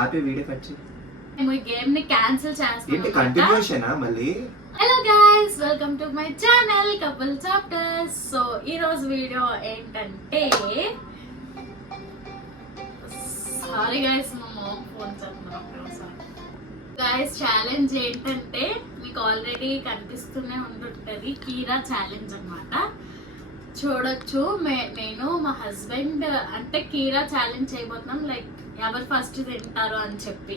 ఆపే video cut చేయి. మేము ఈ గేమ్ ని క్యాన్సిల్ ఏంటి కంటిన్యూషనా మళ్ళీ? Hello guys, welcome to my channel couple chapters. So ఈ రోజు వీడియో ఏంటంటే, సారీ గైస్ మా మామ్ ఫోన్ చేస్తున్నారు. గైస్ ఛాలెంజ్ ఏంటంటే మీకు ఆల్రెడీ కనిపిస్తూనే ఉంటుంటది, కీరా ఛాలెంజ్ అన్నమాట. చూడొచ్చు నేను మా హస్బెండ్ అంటే కీరా ఛాలెంజ్ చేయబోతున్నాం, లైక్ ఎవరు ఫస్ట్ తింటారు అని చెప్పి.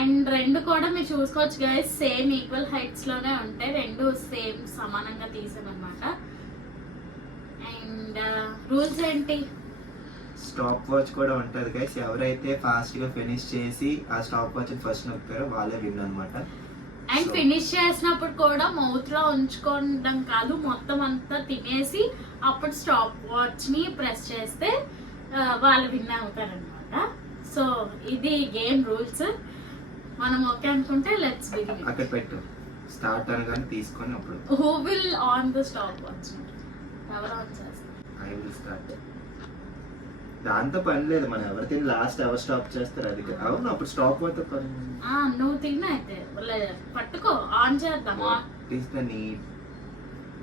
అండ్ రెండు కూడా మీరు చూసుకోవచ్చు గైస్, సేమ్ ఈక్వల్ హైట్స్ లోనే ఉంటాయి, రెండు సేమ్ సమానంగా తీసామన్నమాట. అండ్ రూల్స్ ఏంటి, స్టాప్ వాచ్ కూడా ఉంటది గైస్. ఎవరైతే ఫాస్ట్ గా ఫినిష్ చేసి ఆ స్టాప్ వాచ్ ఫస్ట్ నొక్కారో వాళ్ళే విన్ అన్నమాట. అండ్ ఫినిష్ చేసినప్పుడు కూడా మౌత్ లో ఉంచుకోవడం కాదు, మొత్తం అంతా తినేసి అప్పుడు స్టాప్ వాచ్ ని ప్రెస్ చేస్తే వాళ్ళు విన్ అవుతారనమాట. సో ఇది గేమ్ రూల్స్. మనం ఓకే అనుకుంటే లెట్స్ బిగిన్. అక్కడ పెట్టు, స్టార్ట్ అనగానే తీసుకొని అప్పుడు. Who will on the stop watch? ఎవరు ఆన్ చేస్తారు? I will start. దాంతో పని లేదు, మనం ఎవరు తిని లాస్ట్ ఎవరు స్టాప్ చేస్తారు అది. అవును, అప్పుడు స్టాప్ వాచ్ పని. నువ్వు తిన్నా అయితే పట్టుకో, ఆన్ చేద్దాం.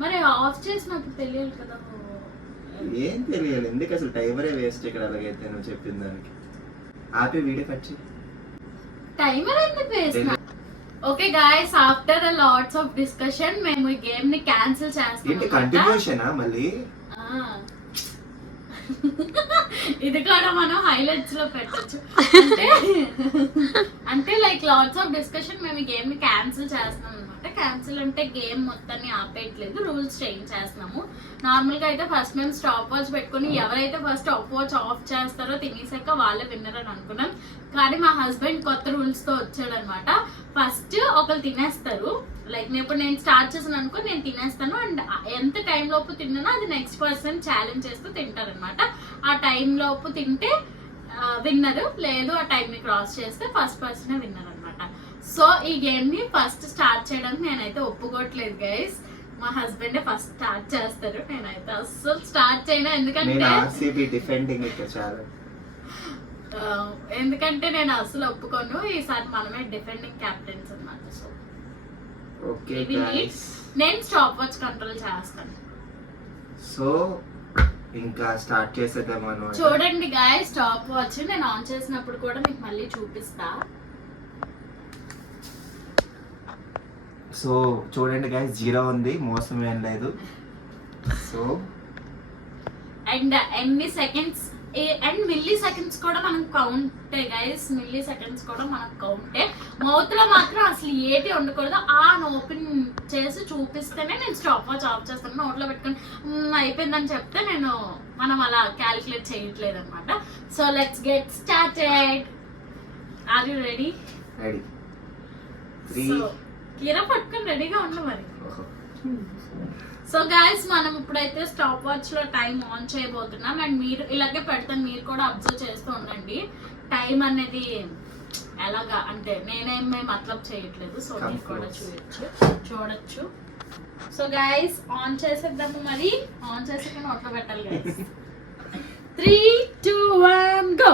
మరి ఆఫ్ చేసినప్పుడు తెలియాలి కదా. ఏం తెలియాలి, ఎందుకు అసలు టైమరే వేస్ట్ ఇక్కడ. అలాగైతే నువ్వు చెప్పిన దానికి ఆపే వీడియో కట్ చేయి. టైమర్ ఎందుకు వేస్తా? Okay guys, after a lots of discussion మేము ఈ గేమ్ ని క్యాన్సిల్ చేస్తాం. ఏంటి కంటిన్యూషనా మళ్ళీ? ఇది కూడా మనం హైలైట్స్ లో పెట్టొచ్చు. అంటే లైక్ లాట్స్ ఆఫ్ డిస్కషన్ మేము ఈ గేమ్ ని క్యాన్సిల్ చేస్తున్నాం అనమాట. క్యాన్సిల్ అంటే గేమ్ మొత్తాన్ని ఆపేయట్లేదు, రూల్స్ చేంజ్ చేస్తున్నాము. నార్మల్ గా అయితే ఫస్ట్ మేము స్టాప్ వాచ్ పెట్టుకుని ఎవరైతే ఫస్ట్ స్టాప్ వాచ్ ఆఫ్ చేస్తారో తినేసాక వాళ్ళే విన్నర్ అని అనుకున్నాం. కానీ మా హస్బెండ్ కొత్త రూల్స్ తో వచ్చాడు అనమాట. ఫస్ట్ ఒకరు తినేస్తారు, లైక్ ఇప్పుడు నేను స్టార్ట్ చేసాను అనుకో, నేను తినేస్తాను. అండ్ ఎంత టైం లోపు తిన్నానో అది నెక్స్ట్ పర్సన్ ఛాలెంజ్ చేస్తూ తింటారనమాట. ఆ టైం లోపు తింటే విన్నర్, లేదు ఆ టైం ని క్రాస్ చేస్తే ఫస్ట్ పర్సన్ విన్నర్ అనమాట. సో ఈ గేమ్ ని ఫస్ట్ స్టార్ట్ చేయడానికి నేనైతే ఒప్పుకోవట్లేదు గైస్. మా హస్బెండ్ ఫస్ట్ స్టార్ట్ చేస్తారు, నేనైతే అస్సలు స్టార్ట్ చేయను. ఎందుకంటే నేను అస్సలు ఒప్పుకోను. ఈసారి మనమే డిఫెండింగ్ క్యాప్టెన్స్ అనమాట. సో నేను స్టాప్ వాచ్ కంట్రోల్ చేస్తాను. సో ఇంకా స్టార్ట్ చేసేద్దాం. చూడండి గాయ్, స్టాప్ వాచ్ నేను ఆన్ చేసినప్పుడు కూడా మీకు మళ్ళీ చూపిస్తా. సో చూడండి గాయస్, 0 ఉంది, మోసం ఏం లేదు. సో అండ్ ఎన్ని సెకండ్స్ అండ్ మిల్లీ సెకండ్స్ కూడా మనం కౌంటే గైస్, మిల్లీ సెకండ్స్ కూడా మనకు కౌంటే. మౌత్ లో మాత్రం అసలు ఏటి ఉండకూడదు. ఓపెన్ చేసి చూపిస్తేనే నేను స్టాప్ వాచ్ ఆఫ్ చేస్తాను. నోట్లో పెట్టుకుని అయిపోయిందని చెప్తే మనం అలా క్యాలిక్యులేట్ చేయట్లేదు అనమాట. So let's get started. Are you ready? కీరా పట్టుకుని రెడీగా ఉండు మరి. సో గైస్, మనం ఇప్పుడైతే స్టాప్ వాచ్ లో టైం ఆన్ చేయబోతున్నాం. అండ్ మీరు ఇలాగే పెడతాను, మీరు కూడా అబ్జర్వ్ చేస్తూ ఉండండి టైం అనేది ఎలాగా. అంటే నేనేమే మతలబ్ చేయట్లేదు, సో మీరు కూడా చూడొచ్చు. సో గైస్, ఆన్ చేసేద్దాము. మరి ఆన్ చేసాక నోట్లో పెట్టాలి గైస్. 3, 2, 1 గో.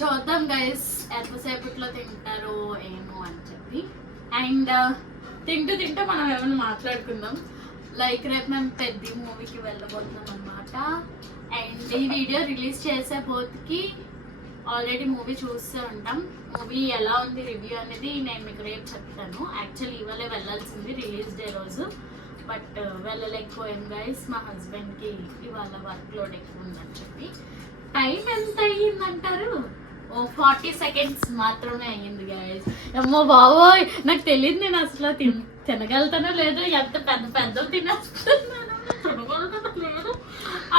చూద్దాం గైస్ ఎంతసేపట్లో తింటారో ఏమో అని చెప్పి. అండ్ తింటూ మనం ఏమైనా మాట్లాడుకుందాం. లైక్ రేపు మేము పెద్ద మూవీకి వెళ్ళబోతున్నాం అనమాట. అండ్ ఈ వీడియో రిలీజ్ చేసే బోత్కి ఆల్రెడీ మూవీ చూస్తూ ఉంటాం. మూవీ ఎలా ఉంది రివ్యూ అనేది నేను మీకు రేపు చెప్తాను. యాక్చువల్లీ ఇవాళే వెళ్ళాల్సింది రిలీజ్ డే రోజు, బట్ వెళ్ళలేకపోయాం గైస్. మా హస్బెండ్కి ఇవాళ వర్క్ లోడ్ ఎక్కువ ఉందని చెప్పి. టైం ఎంత అయ్యిందంటారు? 40 సెకండ్స్ మాత్రమే అయ్యింది గైస్. అమ్మో బాబోయ్, నాకు తెలియదు నేను అసలు తినగలుగుతానో లేదో. ఎంత పెద్ద తినేస్తున్నాను, తినగలుగుతానో లేదు,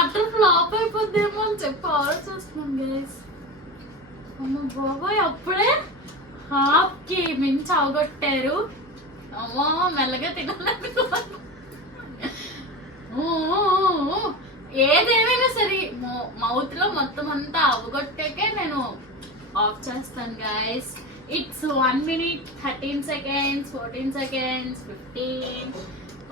అట్లా ఫ్లాప్ అయిపోద్దేమో అని చెప్పి ఆలోచిస్తున్నాను గైస్. అమ్మో బాబోయ్, అప్పుడే హాఫ్కి మించి అవగొట్టారు. అమ్మో మెల్లగా తినాలను. ఏదేమైనా సరే మౌత్ లో మొత్తం అంతా అవగొట్టాకే నేను ఆఫ్ చేస్తాను guys. It's 1 minute 13 seconds, 14 seconds, 15.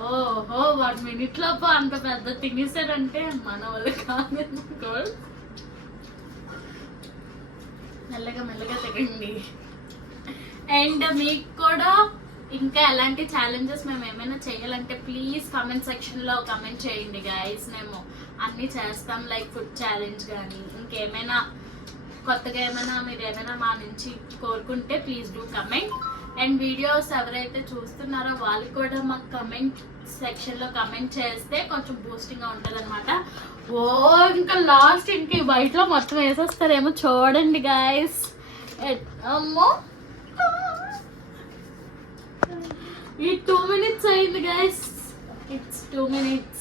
ఓహో 1 minute లోపు అంత పెద్ద తినేసారంటే మన వాళ్ళు కాదు. మెల్లగా మెల్లగా తినండి. అండ్ మీకు కూడా ఇంకా ఎలాంటి ఛాలెంజెస్ మేము ఏమైనా చేయాలంటే ప్లీజ్ కమెంట్ సెక్షన్లో కమెంట్ చేయండి గైస్. మేము అన్నీ చేస్తాం, లైక్ ఫుడ్ ఛాలెంజ్ కానీ ఇంకేమైనా కొత్తగా ఏమైనా మీరు ఏమైనా మా నుంచి కోరుకుంటే please do comment. And videos ఎవరైతే చూస్తున్నారో వాళ్ళు కూడా మాకు కమెంట్ సెక్షన్లో కమెంట్ చేస్తే కొంచెం బూస్టింగ్గా ఉంటుంది అనమాట. ఓ ఇంకా లాస్ట్ ఇంక బయటలో మొత్తం వేసేస్తారేమో చూడండి గైస్. అమ్మో ఈ 2 minutes అయింది గైస్. It's 2 minutes.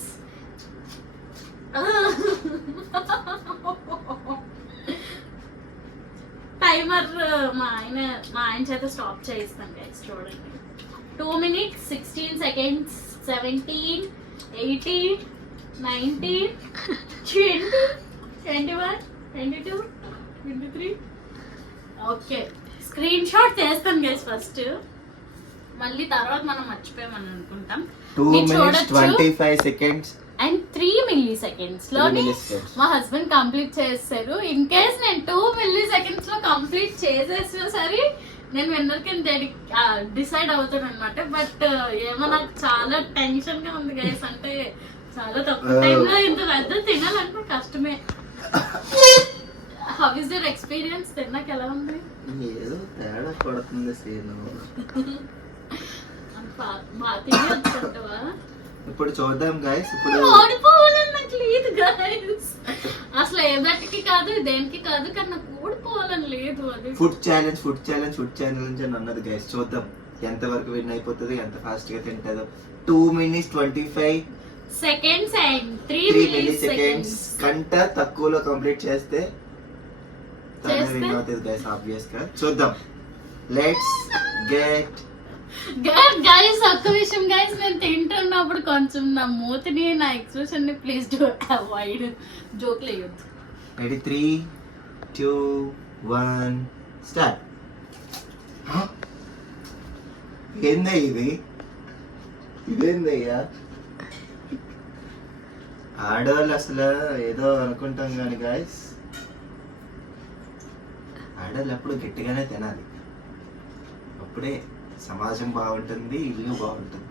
టైమర్ మా ఆయన చేత స్టాప్ చేయిస్తాను గైస్. చూడండి 2 minutes 16 seconds, 17, 18, 19, 20, 21, 22, 23. Okay screen shot చేస్తాను గైస్ ఫస్ట్, మళ్ళీ తర్వాత మనం మర్చిపోయామని అనుకుంటాం. 2 minutes 25 seconds అండ్ 3 milliseconds లోని మా హస్బెండ్ కంప్లీట్ చేస్తారు. ఇన్ కేస్ నేను 2 milliseconds లో కంప్లీట్ చేసేసినా సరే నేను విన్నర్ కింద డిసైడ్ అవుతాను అనమాట. బట్ ఏమో నాకు చాలా టెన్షన్ గా ఉంది గైస్. అంటే చాలా తక్కువ టైంలో ఇంత పెద్ద తినాలంటే కష్టమే. How is your experience? తిన్నాక ఎలా ఉంది? ఏదో తేడా కొడుతుంది సీను. బాగా తినేస్తుంటావా? ఇప్పుడు చూద్దాం గైస్. ఇప్పుడు ఓడిపోవాలని నాకు లేదు గైస్. అసలు ఏ బట్టికి కాదు దేనికి కాదు, కానీ నాకు ఓడిపోవాలని లేదు. అది ఫుడ్ ఛాలెంజ్ అని అన్నది గైస్. చూద్దాం ఎంత వరకు విన్ అయిపోతుంది, ఎంత ఫాస్ట్ గా తింటుందో. 2 minutes 25 seconds అండ్ 3 milliseconds కంట తక్కువలో కంప్లీట్ చేస్తే తనే విన్ అవుతుంది గైస్ ఆబ్వియస్ గా. చూద్దాం. Let's get guys. ఒక్క విషయం గైస్, నేను తింటున్నప్పుడు కొంచెం నా మూతిని నా ఎక్స్ప్రెషన్ ని ప్లీజ్ డూ అవాయిడ్. జోక్ లేయొద్దు. Ready 3, 2, 1 start. ఏందా ఇదేందయ్యా? ఆడవాళ్ళు అసలు ఏదో అనుకుంటాం కానీ గాయస్, ఆడవాళ్ళు ఎప్పుడు గట్టిగానే తినాలి. అప్పుడే సమాజం బాగుంటుంది, ఇల్లు బాగుంటుంది.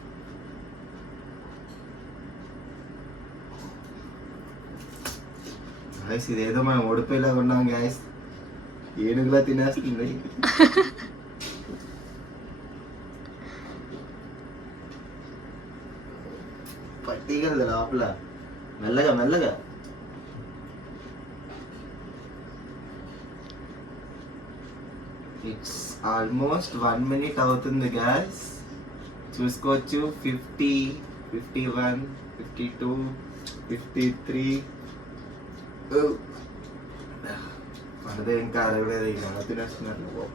గాయస్ ఇదేదో మనం ఓడిపోయేలాగా ఉన్నాం గాయస్. ఏనుగులా తినేస్తుంది. పట్టిగలదు లోపల. మెల్లగా మెల్లగా. ఇట్స్ ఆల్మోస్ట్ 1 minute అవుతుంది గాయస్. చూసుకోవచ్చు. 50, 51, 52, 53. మనదే ఇంకా అరగలేదు. ఇంకా తినేస్తున్నారు.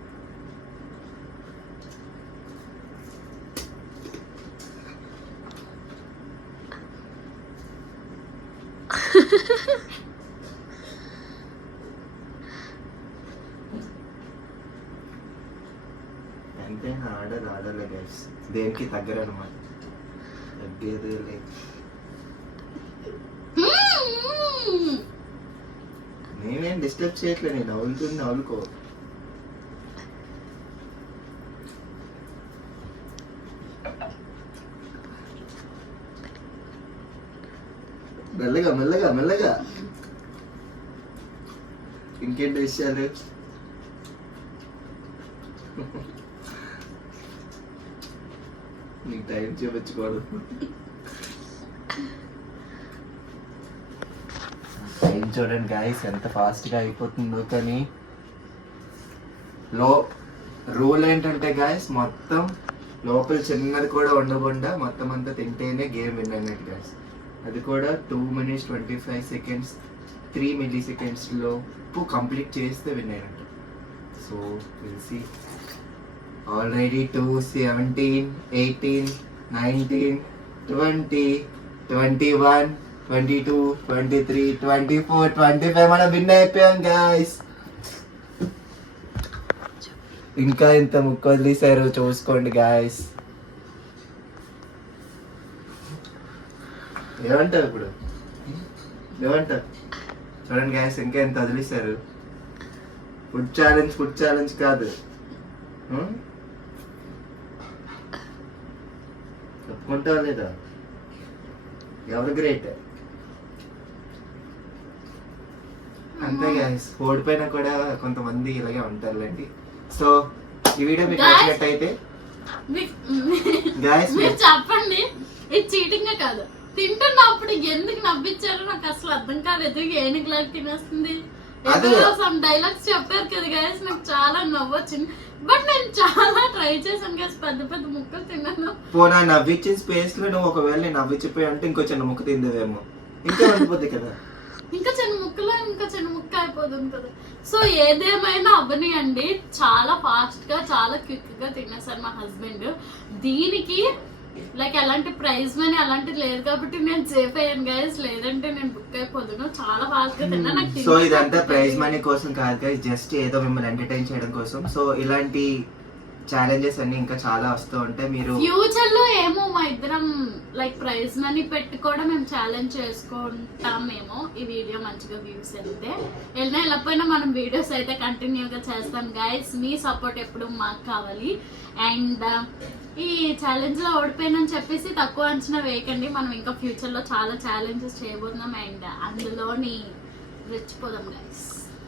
అంటే ఆడలే గైస్, దేనికి తగ్గరు అనమాట. తగ్గేది లేదు. నేనేం డిస్టర్బ్ చేయట్లేదు, నేను నవ్వులుతుంది నవ్వులుకో. మెల్లగా మెల్లగా మెల్లగా. ఇంకేంటి విషయాలు? నీకు టైం చూపించుకోడు. టైం చూడండి గాయస్ ఎంత ఫాస్ట్ గా అయిపోతుందో. కానీ రూల్ ఏంటంటే గాయస్, మొత్తం లోపల చిన్నది కూడా ఉండకుండా మొత్తం అంతా తింటేనే గేమ్ విన్ అన్నట్టు గాయస్. అది కూడా 2 minutes 25 seconds 3 milliseconds లోపు కంప్లీట్ చేస్తే విన్ అయినట్టు. So will see. ఆల్రెడీ 2, 17, 18, 19, 20, 21, 22, 23, 24, 25 మనం విన్ అయిపోయాం గాయస్. ఇంకా ఇంత ముక్కు వదిలేశారు చూసుకోండి గాయస్. ఏమంటావు ఇప్పుడు? ఏమంటావు? చూడండి గాయస్, ఇంకా ఎంత వదిలేశారు. ఫుడ్ ఛాలెంజ్ కాదు. చెప్పుకుంటావా లేదా? ఎవరు గ్రేట్? అంతే గాయస్, ఓడిపోయినా కూడా కొంతమంది ఇలాగే ఉంటారులేండి. సో ఈ వీడియో మీకు నచ్చినట్టయితే గాయస్ మీరు చెప్పండి, ఇది చీటింగ్ కాదు. తింటున్నప్పుడు ఎందుకు నవ్వించారో నాకు అసలు అర్థం కాలేదు. ఏనుగు లాగా తినేస్తుంది సమ్ డైలాగ్స్ చెప్పారు కదా గైస్, నాకు చాలా నవ్వు వచ్చింది. బట్ నేను చాలా ట్రై చేశాను గైస్, పెద్ద పెద్ద ముక్కలు తిన్నాను. పోనా నవ్విచ్చిన స్పేస్ లో నువ్వు ఒకవేళ నేను నవ్విచ్చిపోయి అంటే ఇంకో చిన్న ముక్క తిందేవేమో, ఇంకా ఉండిపోద్ది కదా. ఇంకా చిన్న ముక్కలో ఇంకా చిన్న ముక్క అయిపోతుంది కదా. సో ఏదేమైనా అవ్వనియండి, చాలా ఫాస్ట్ గా చాలా క్విక్ గా తినేసారు మా హస్బెండ్. దీనికి లైక్ ఎలాంటి ప్రైజ్ మనీ అలాంటిది లేదు కాబట్టి నేను సేఫ్ అయ్యాను గైస్, లేదంటే నేను బుక్ అయిపోదును. చాలా ఫాస్ట్ గా తిన్నా. నాకు సో ఇదంతా ప్రైజ్ మనీ కోసం కాదు గైస్, జస్ట్ ఏదో మిమ్మల్ని ఎంటర్టైన్ చేయడం కోసం. సో ఇలాంటి ఛాలెంజెస్ అన్ని ఇంకా చాలా వస్తూ ఉంటాయి. మీరు ఫ్యూచర్ లో ఏమో మా ఇద్దరం లైక్ ప్రైజ్ మనీ పెట్టి కూడా మేము ఛాలెంజ్ చేసుకుంటామేమో, ఈ వీడియో మంచిగా వ్యూస్ వెళ్తే. వెళ్ళకపోయినా మనం వీడియోస్ అయితే కంటిన్యూగా చేస్తాం గైస్. మీ సపోర్ట్ ఎప్పుడు మాకు కావాలి. అండ్ ఈ ఛాలెంజ్ లో ఓడిపోయినని చెప్పేసి తక్కువ అంచనా వేయకండి. మనం ఇంకా ఫ్యూచర్ లో చాలా ఛాలెంజెస్ చేయబోతున్నాం. అండ్ అందులోని రెచ్చిపోదాం గైస్,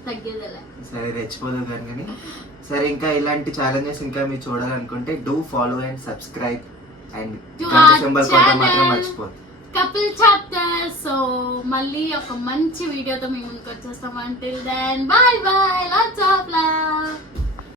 తగ్గేదేలే. సరే రెచ్చిపోదు కానీ సరే, ఇంకా ఇలాంటి ఛాలెంజెస్ ఇంకా మీరు చూడాలనుకుంటే do follow and subscribe and గంట సింబల్ కొట్టడం మాత్రం మర్చిపోదు. Couple chapter. సో మళ్ళీ ఒక మంచి వీడియోతో మీ ముందుకు వచ్చేస్తాం. Until then bye bye, lots of love.